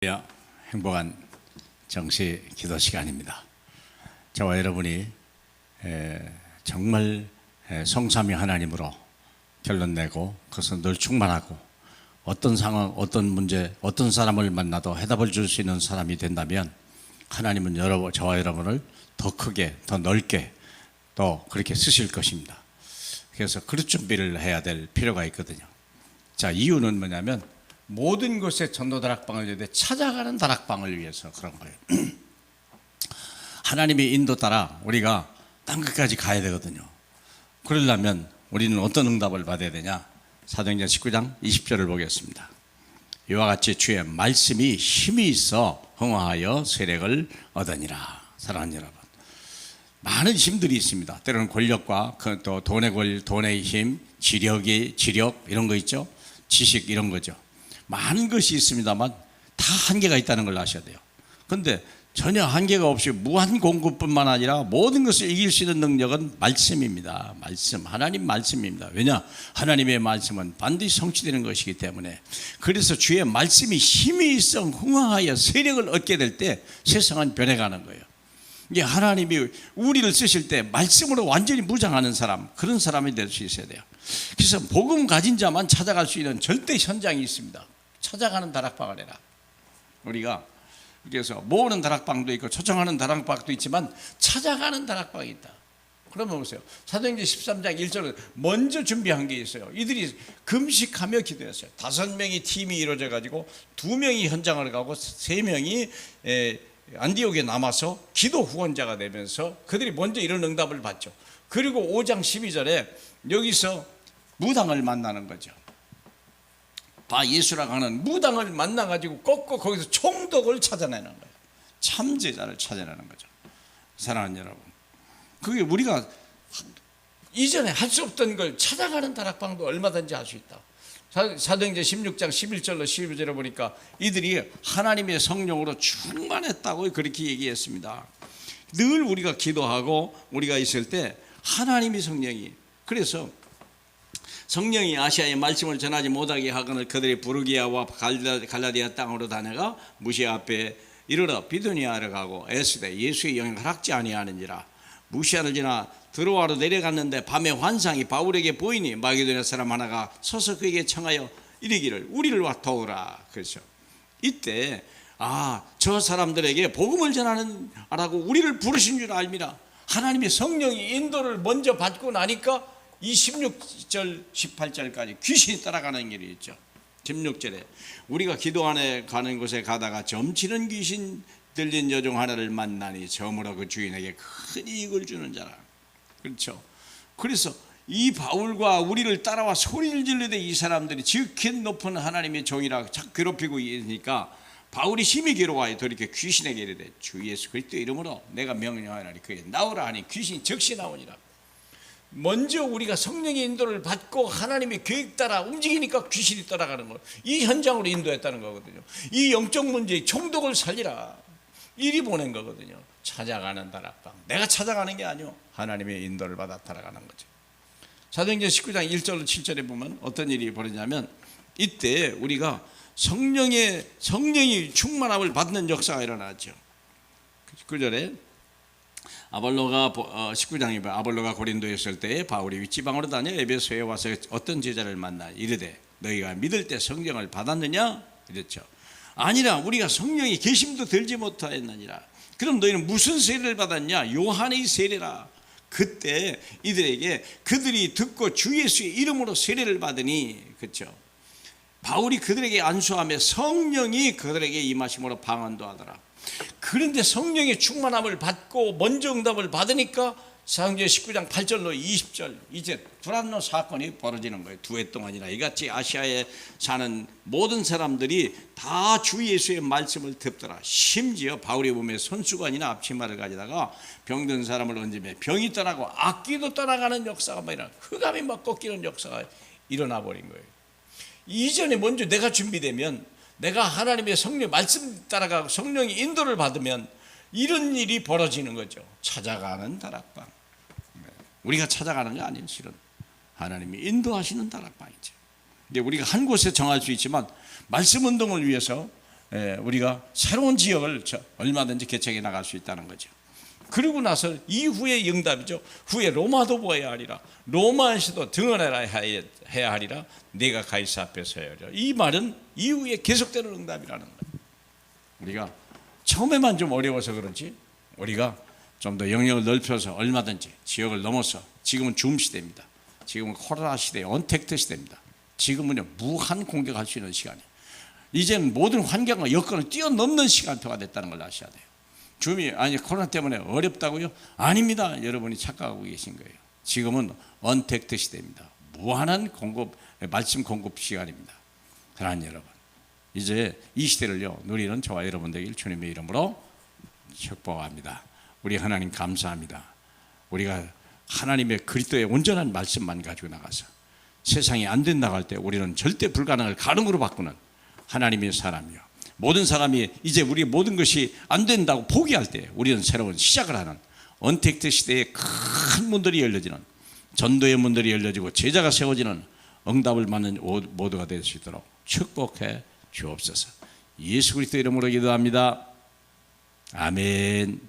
행복한 정시 기도 시간입니다. 저와 여러분이 정말 성삼위 하나님으로 결론 내고 그것은 늘 충만하고 어떤 상황, 어떤 문제, 어떤 사람을 만나도 해답을 줄 수 있는 사람이 된다면 하나님은 저와 여러분을 더 크게, 더 넓게 또 그렇게 쓰실 것입니다. 그래서 그릇 준비를 해야 될 필요가 있거든요. 자, 이유는 뭐냐면 모든 곳에 전도 다락방을 위해 찾아가는 다락방을 위해서 그런 거예요. 하나님의 인도 따라 우리가 땅 끝까지 가야 되거든요. 그러려면 우리는 어떤 응답을 받아야 되냐? 사도행전 19장 20절을 보겠습니다. 이와 같이 주의 말씀이 힘이 있어 흥하여 세력을 얻으니라. 사랑하는 여러분, 많은 힘들이 있습니다. 때로는 권력과 또 돈의 힘, 지력 이런 거 있죠. 지식 이런 거죠. 많은 것이 있습니다만 다 한계가 있다는 걸 아셔야 돼요. 그런데 전혀 한계가 없이 무한 공급뿐만 아니라 모든 것을 이길 수 있는 능력은 말씀입니다. 말씀, 하나님 말씀입니다. 왜냐? 하나님의 말씀은 반드시 성취되는 것이기 때문에. 그래서 주의 말씀이 힘이 있어 흥황하여 세력을 얻게 될 때 세상은 변해가는 거예요. 이게 하나님이 우리를 쓰실 때 말씀으로 완전히 무장하는 사람, 그런 사람이 될 수 있어야 돼요. 그래서 복음 가진 자만 찾아갈 수 있는 절대 현장이 있습니다. 찾아가는 다락방을 해라. 우리가 그래서 모으는 다락방도 있고 초청하는 다락방도 있지만 찾아가는 다락방이 있다. 그러면 보세요. 사도행전 13장 1절은 먼저 준비한 게 있어요. 이들이 금식하며 기도했어요. 5명이 팀이 이루어져 가지고 2명이 현장을 가고 3명이 안디옥에 남아서 기도 후원자가 되면서 그들이 먼저 이런 응답을 받죠. 그리고 5장 12절에 여기서 무당을 만나는 거죠. 바 예수라고 하는 무당을 만나가지고 꺾고 거기서 총독을 찾아내는 거예요. 참제자를 찾아내는 거죠. 사랑하는 여러분, 그게 우리가 이전에 할 수 없던 걸 찾아가는 다락방도 얼마든지 할 수 있다. 사도행전 16장 11절로 12절에 보니까 이들이 하나님의 성령으로 충만했다고 그렇게 얘기했습니다. 늘 우리가 기도하고 우리가 있을 때 하나님의 성령이, 그래서 성령이 아시아에 말씀을 전하지 못하게 하거늘 그들이 부르기아와 갈라디아 땅으로 다녀가 무시아 앞에 이르러 비두니아를 가고 에스대 예수의 영향을 허락지 아니하는지라. 무시아를 지나 드로아로 내려갔는데 밤에 환상이 바울에게 보이니 마게도냐 사람 하나가 서서 그에게 청하여 이르기를 우리를 와 도우라. 그렇죠. 이때 저 사람들에게 복음을 전하라고 우리를 부르신 줄 알미라. 하나님의 성령이 인도를 먼저 받고 나니까 이 16절 18절까지 귀신이 따라가는 일이 있죠. 16절에 우리가 기도 안에 가는 곳에 가다가 점치는 귀신 들린 여종 하나를 만나니 저물어 그 주인에게 큰 이익을 주는 자라. 그렇죠. 그래서 이 바울과 우리를 따라와 소리를 지르되 이 사람들이 지극히 높은 하나님의 종이라 자꾸 괴롭히고 있으니까 바울이 심히 괴로워하여 돌이켜 귀신에게 이르되 주 예수 그리스도의 이름으로 내가 명령하노니 그에게 나오라 하니 귀신이 즉시 나오니라. 먼저 우리가 성령의 인도를 받고 하나님의 계획 따라 움직이니까 귀신이 따라가는 거예요. 이 현장으로 인도했다는 거거든요. 이 영적 문제의 총독을 살리라, 이리 보낸 거거든요. 찾아가는 다락방, 내가 찾아가는 게 아니요, 하나님의 인도를 받아 따라가는 거죠. 사도행전 19장 1절 7절에 보면 어떤 일이 벌어지냐면 이때 우리가 성령이 충만함을 받는 역사가 일어나죠. 9절에 아볼로가 19장에 아볼로가 고린도에 있을 때에 바울이 윗지방으로 다녀 에베소에 와서 어떤 제자를 만나 이르되 너희가 믿을 때 성령을 받았느냐 이랬죠. 아니라 우리가 성령이 계심도 들지 못하였느니라. 그럼 너희는 무슨 세례를 받았냐? 요한의 세례라. 그때 이들에게 그들이 듣고 주 예수의 이름으로 세례를 받으니, 그렇죠. 바울이 그들에게 안수하며 성령이 그들에게 임하심으로 방언도 하더라. 그런데 성령의 충만함을 받고 먼저 응답을 받으니까 사도행전 19장 8절로 20절 이제 두란노 사건이 벌어지는 거예요. 2해 동안이나 이같이 아시아에 사는 모든 사람들이 다 주 예수의 말씀을 듣더라. 심지어 바울이 보면 손수건이나 앞치마를 가지다가 병든 사람을 얹으며 병이 떠나고 악기도 떠나가는 역사가 막 일어나, 흑암이 막 꺾이는 역사가 일어나 버린 거예요. 이전에 먼저 내가 준비되면, 내가 하나님의 성령 말씀 따라가고 성령의 인도를 받으면 이런 일이 벌어지는 거죠. 찾아가는 다락방. 우리가 찾아가는 게 아니에요. 실은 하나님이 인도하시는 다락방이죠. 우리가 한 곳에 정할 수 있지만 말씀 운동을 위해서 우리가 새로운 지역을 얼마든지 개척해 나갈 수 있다는 거죠. 그리고 나서 이후의 응답이죠. 후에 로마도 보아야 하리라. 로마에서도 등원해라 해야 하리라. 내가 가이사 앞에 서야 하리라. 이 말은 이후에 계속되는 응답이라는 거예요. 우리가 처음에만 좀 어려워서 그런지 우리가 좀 더 영역을 넓혀서 얼마든지 지역을 넘어서, 지금은 줌 시대입니다. 지금은 코로나 시대, 언택트 시대입니다. 지금은요 무한 공격할 수 있는 시간이에요. 이제는 모든 환경과 여건을 뛰어넘는 시간표가 됐다는 걸 아셔야 돼요. 줌이 코로나 때문에 어렵다고요? 아닙니다. 여러분이 착각하고 계신 거예요. 지금은 언택트 시대입니다. 무한한 공급, 말씀 공급 시간입니다. 사랑하는 여러분, 이제 이 시대를요 누리는 저와 여러분 되길 주님의 이름으로 축복합니다. 우리 하나님 감사합니다. 우리가 하나님의 그리스도의 온전한 말씀만 가지고 나가서 세상이 안 된다고 할 때 우리는 절대 불가능을 가능으로 바꾸는 하나님의 사람이요, 모든 사람이 이제 우리 모든 것이 안 된다고 포기할 때 우리는 새로운 시작을 하는 언택트 시대에 큰 문들이 열려지는, 전도의 문들이 열려지고 제자가 세워지는 응답을 받는 모두가 될 수 있도록 축복해 주옵소서. 예수 그리스도 이름으로 기도합니다. 아멘.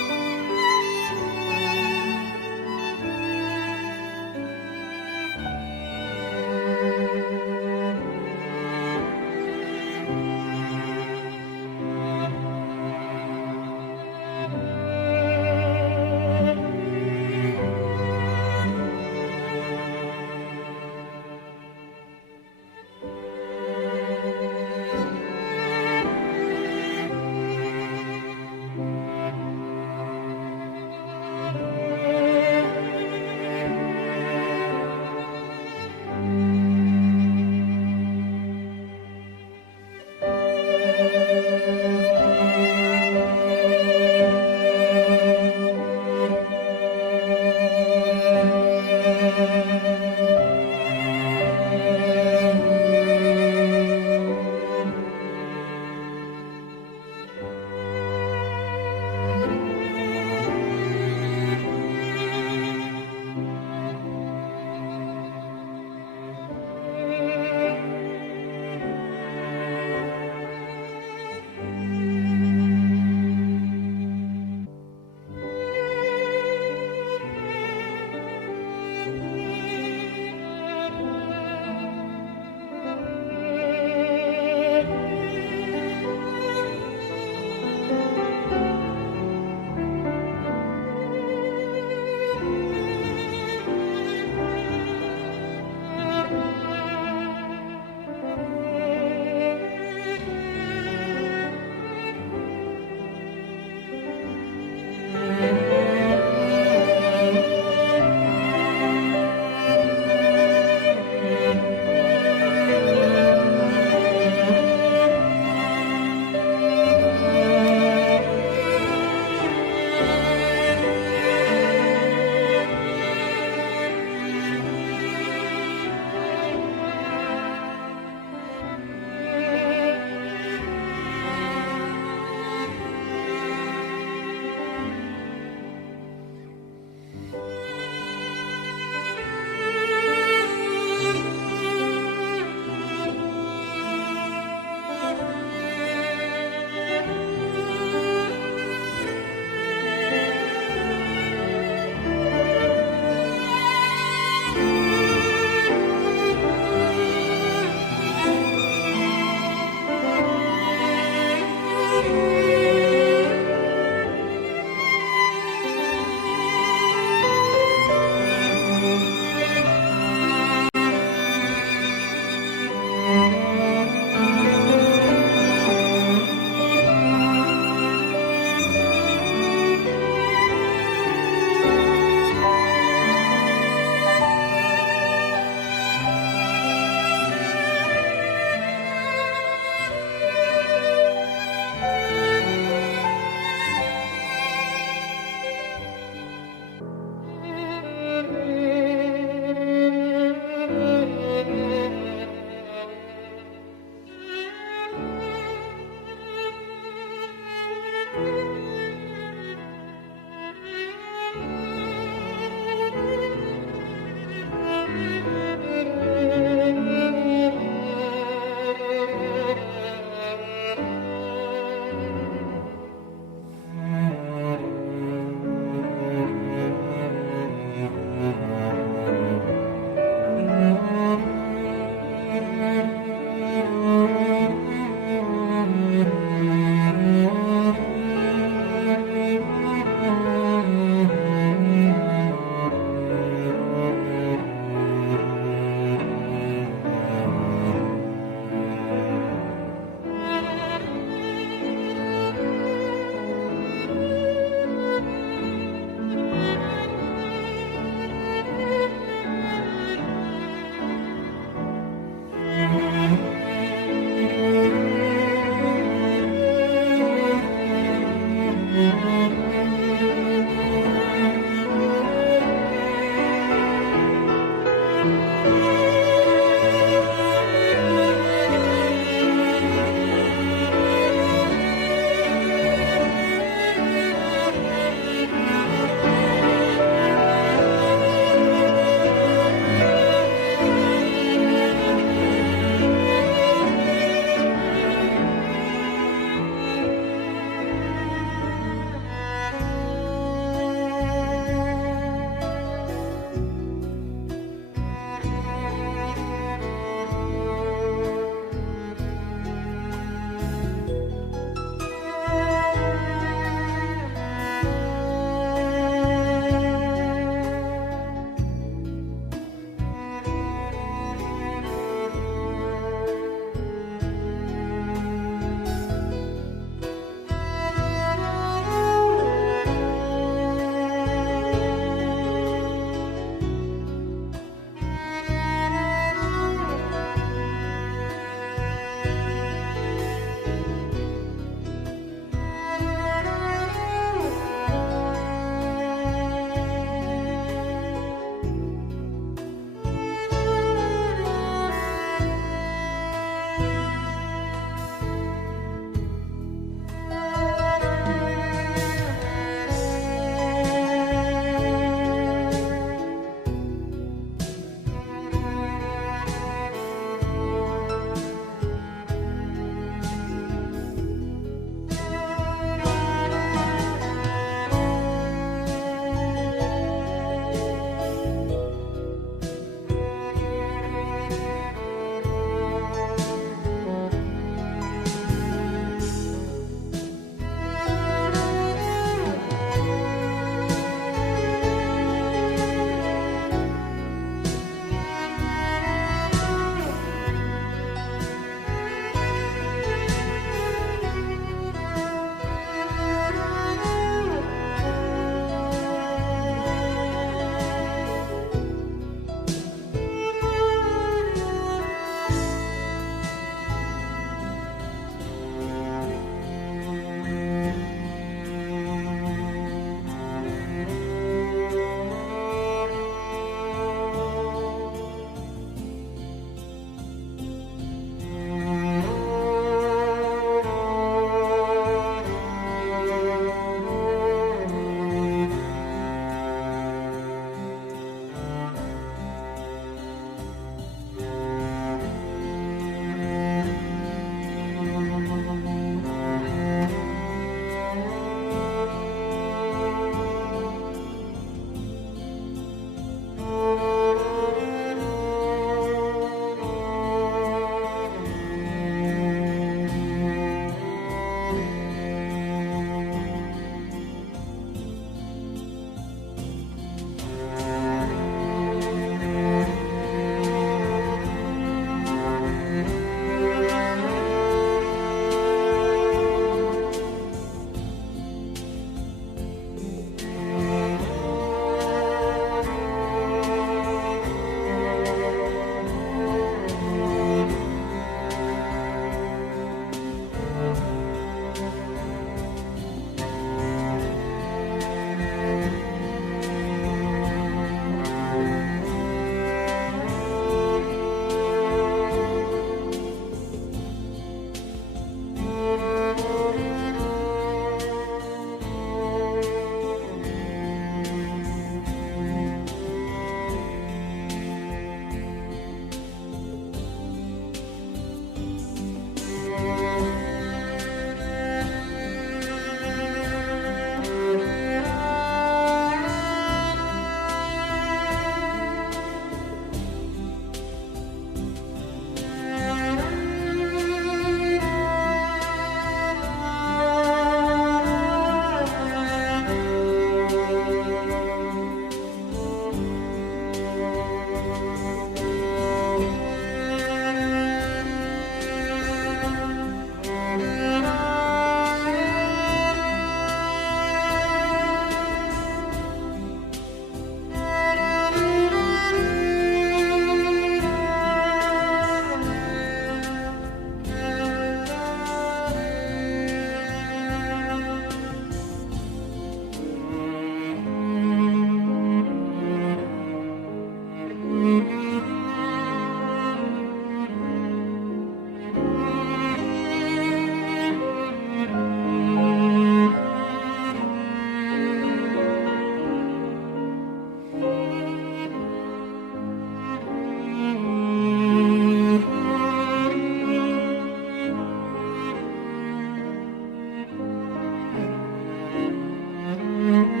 주